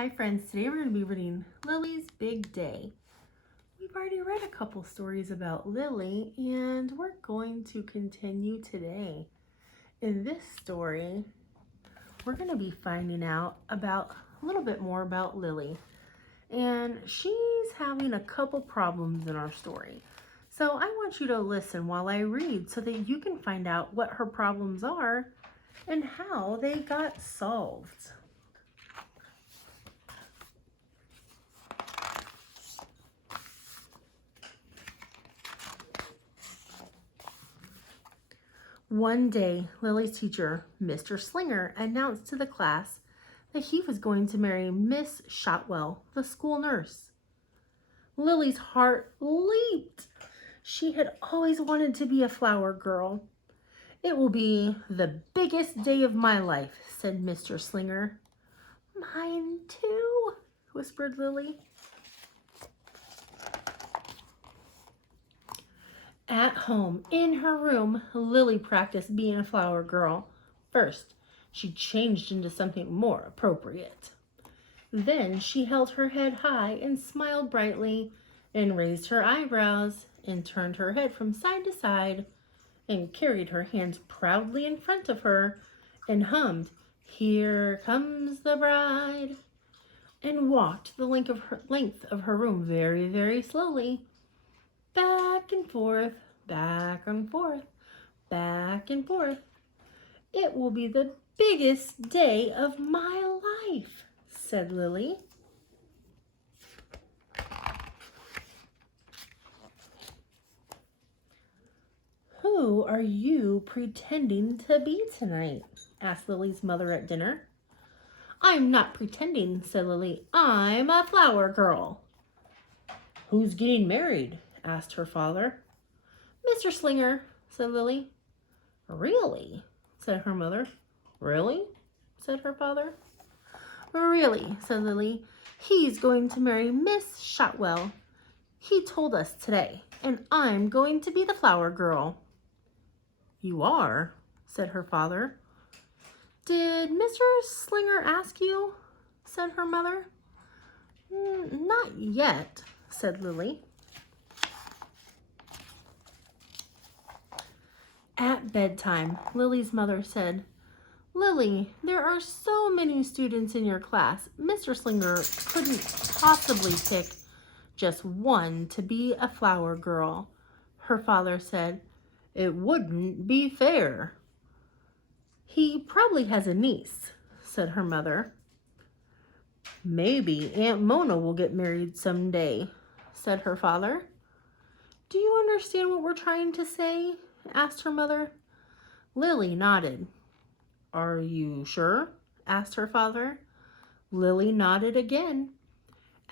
Hi friends, today we're going to be reading Lily's Big Day. We've already read a couple stories about Lily and we're going to continue today. In this story, we're going to be finding out about a little bit more about Lily. And she's having a couple problems in our story. So I want you to listen while I read so that you can find out what her problems are and how they got solved. One day, Lily's teacher, Mr. Slinger, announced to the class that he was going to marry Miss Shotwell, the school nurse. Lily's heart leaped. She had always wanted to be a flower girl. "It will be the biggest day of my life," said Mr. Slinger. "Mine too," whispered Lily. At home, in her room, Lily practiced being a flower girl. First, she changed into something more appropriate. Then she held her head high and smiled brightly and raised her eyebrows and turned her head from side to side and carried her hands proudly in front of her and hummed, "Here comes the bride," and walked the length of her room very, very slowly. Back and forth, back and forth, back and forth. "It will be the biggest day of my life," said Lily. "Who are you pretending to be tonight?" asked Lily's mother at dinner. "I'm not pretending," said Lily. "I'm a flower girl." "Who's getting married?" asked her father. "Mr. Slinger," said Lily. "Really?" said her mother. "Really?" said her father. "Really," said Lily. "He's going to marry Miss Shotwell. He told us today, and I'm going to be the flower girl." "You are?" said her father. "Did Mr. Slinger ask you?" said her mother. "Not yet," said Lily. At bedtime, Lily's mother said, "Lily, there are so many students in your class. Mr. Slinger couldn't possibly pick just one to be a flower girl." Her father said, "It wouldn't be fair." "He probably has a niece," said her mother. "Maybe Aunt Mona will get married someday," said her father. "Do you understand what we're trying to say?" asked her mother. Lily nodded. "Are you sure?" asked her father. Lily nodded again.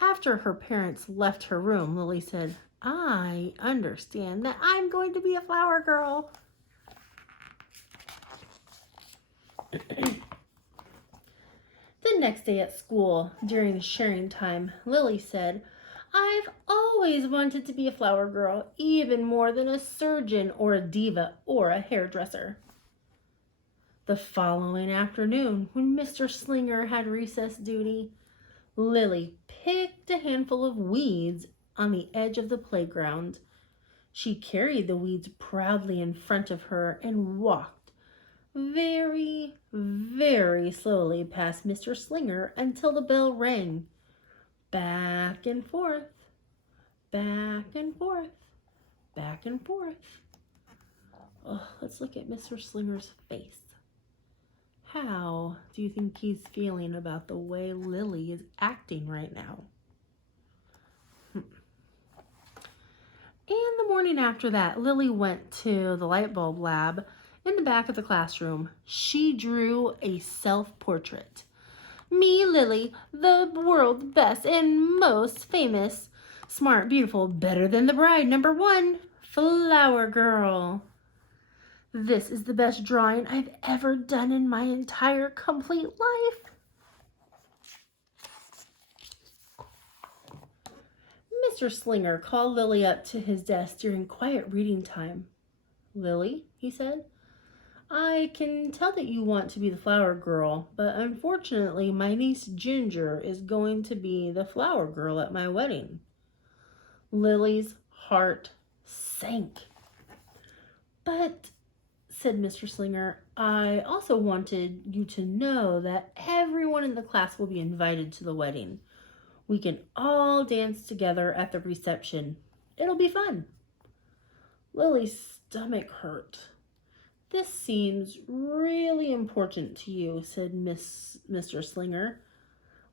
After her parents left her room, Lily said, "I understand that I'm going to be a flower girl." The next day at school, during sharing time, Lily said, "I've always wanted to be a flower girl, even more than a surgeon or a diva or a hairdresser." The following afternoon, when Mr. Slinger had recess duty, Lily picked a handful of weeds on the edge of the playground. She carried the weeds proudly in front of her and walked very, very slowly past Mr. Slinger until the bell rang. Back and forth, back and forth, back and forth. Oh, let's look at Mr. Slinger's face. How do you think he's feeling about the way Lily is acting right now? And the morning after that, Lily went to the light bulb lab in the back of the classroom. She drew a self-portrait. "Me, Lily, the world's best and most famous, smart, beautiful, better than the bride, #1, flower girl. This is the best drawing I've ever done in my entire complete life." Mr. Slinger called Lily up to his desk during quiet reading time. "Lily," he said, I can tell that you want to be the flower girl, but unfortunately, my niece Ginger is going to be the flower girl at my wedding. Lily's heart sank. But, said Mr. Slinger, I also wanted you to know that everyone in the class will be invited to the wedding. We can all dance together at the reception. It'll be fun. Lily's stomach hurt. This seems really important to you, said Mr. Slinger.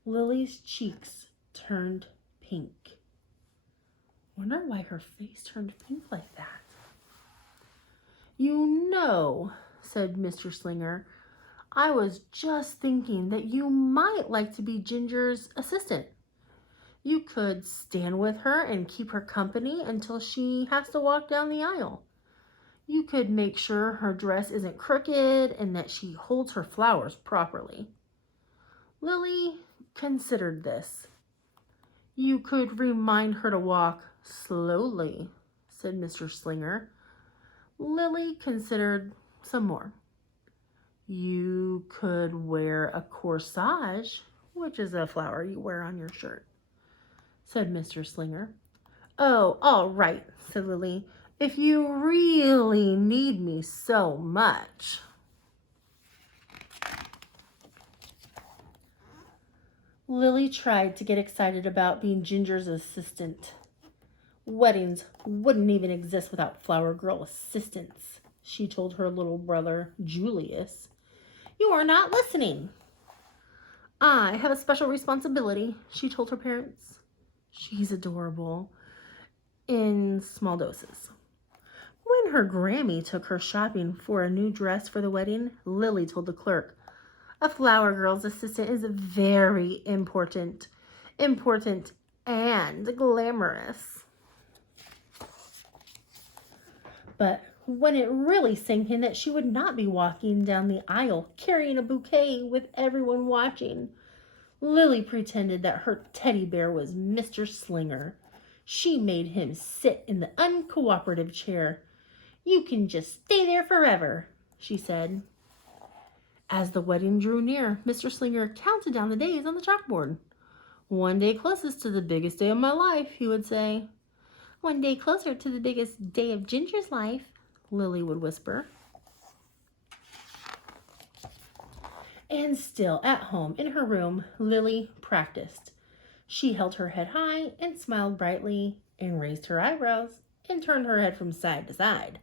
Lily's cheeks turned pink. Wonder why her face turned pink like that. You know, said Mr. Slinger, I was just thinking that you might like to be Ginger's assistant. You could stand with her and keep her company until she has to walk down the aisle. You could make sure her dress isn't crooked and that she holds her flowers properly. Lily considered this. You could remind her to walk slowly, said Mr. Slinger. Lily considered some more. You could wear a corsage, which is a flower you wear on your shirt, said Mr. Slinger. Oh, all right, said Lily, if you really need me so much. Lily tried to get excited about being Ginger's assistant. Weddings wouldn't even exist without flower girl assistants, she told her little brother, Julius. You are not listening. I have a special responsibility, she told her parents. She's adorable in small doses. When her Grammy took her shopping for a new dress for the wedding, Lily told the clerk, a flower girl's assistant is very important and glamorous. But when it really sank in that she would not be walking down the aisle carrying a bouquet with everyone watching, Lily pretended that her teddy bear was Mr. Slinger. She made him sit in the uncooperative chair. You can just stay there forever, she said. As the wedding drew near, Mr. Slinger counted down the days on the chalkboard. One day closest to the biggest day of my life, he would say. One day closer to the biggest day of Ginger's life, Lily would whisper. And still at home in her room, Lily practiced. She held her head high and smiled brightly and raised her eyebrows and turned her head from side to side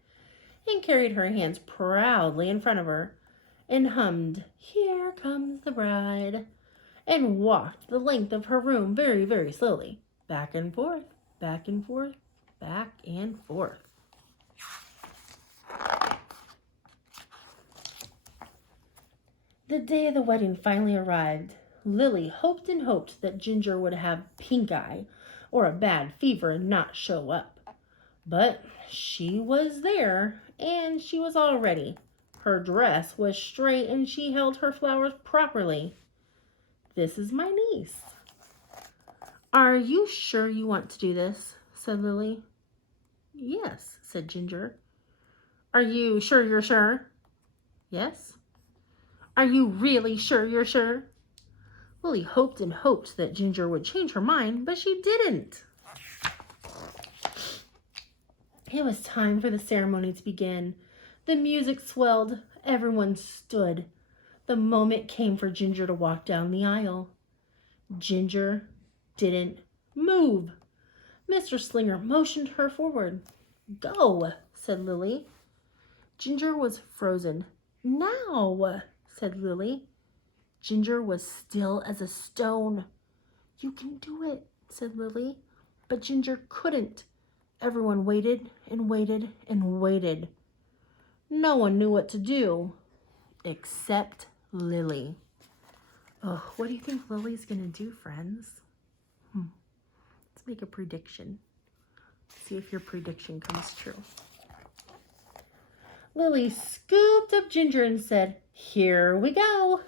and carried her hands proudly in front of her and hummed, Here Comes the Bride, and walked the length of her room very, very slowly, back and forth, back and forth, back and forth. The day of the wedding finally arrived. Lily hoped and hoped that Ginger would have pink eye or a bad fever and not show up. But she was there, and she was all ready. Her dress was straight, and she held her flowers properly. This is my niece. Are you sure you want to do this? Said Lily. Yes, said Ginger. Are you sure you're sure? Yes. Are you really sure you're sure? Lily hoped and hoped that Ginger would change her mind, but she didn't. It was time for the ceremony to begin. The music swelled. Everyone stood. The moment came for Ginger to walk down the aisle. Ginger didn't move. Mr. Slinger motioned her forward. Go, said Lily. Ginger was frozen. Now, said Lily. Ginger was still as a stone. You can do it, said Lily. But Ginger couldn't. Everyone waited and waited and waited. No one knew what to do, except Lily. Oh, what do you think Lily's going to do, friends? Let's make a prediction. See if your prediction comes true. Lily scooped up Ginger and said, Here we go.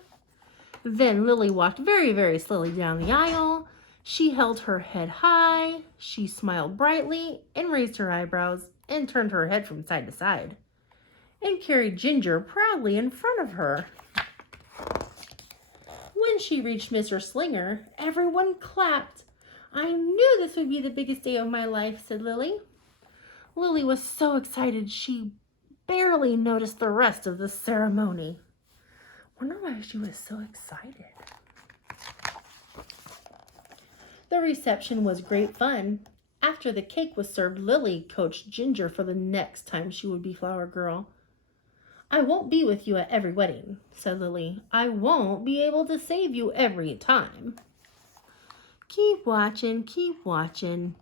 Then Lily walked very, very slowly down the aisle. She held her head high. She smiled brightly and raised her eyebrows and turned her head from side to side. and carried Ginger proudly in front of her. When she reached Mr. Slinger, everyone clapped. "I knew this would be the biggest day of my life," said Lily. Lily was so excited she barely noticed the rest of the ceremony. Wonder why she was so excited. The reception was great fun. After the cake was served, Lily coached Ginger for the next time she would be Flower Girl. "I won't be with you at every wedding," said Lily. "I won't be able to save you every time." Keep watching, keep watching.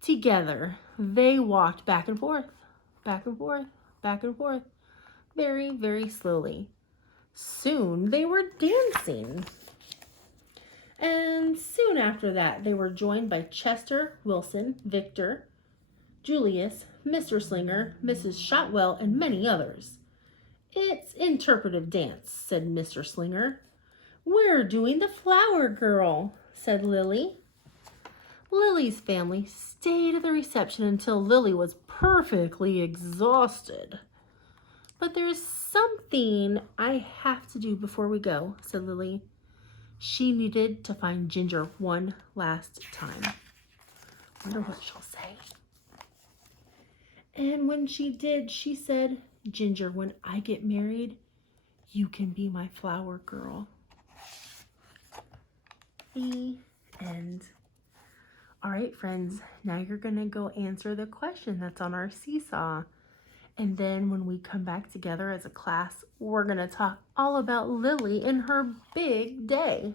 Together, they walked back and forth, back and forth, back and forth, very, very slowly. Soon they were dancing. And soon after that, they were joined by Chester, Wilson, Victor, Julius, Mr. Slinger, Mrs. Shotwell, and many others. "It's interpretive dance," said Mr. Slinger. "We're doing the Flower Girl," said Lily. Lily's family stayed at the reception until Lily was perfectly exhausted. "But there's something I have to do before we go," said Lily. She needed to find Ginger one last time. Wonder what she'll say. And when she did, she said, "Ginger, when I get married, you can be my Flower Girl." The end. All right, friends, now you're going to go answer the question that's on our seesaw. And then when we come back together as a class, we're going to talk all about Lily and her big day.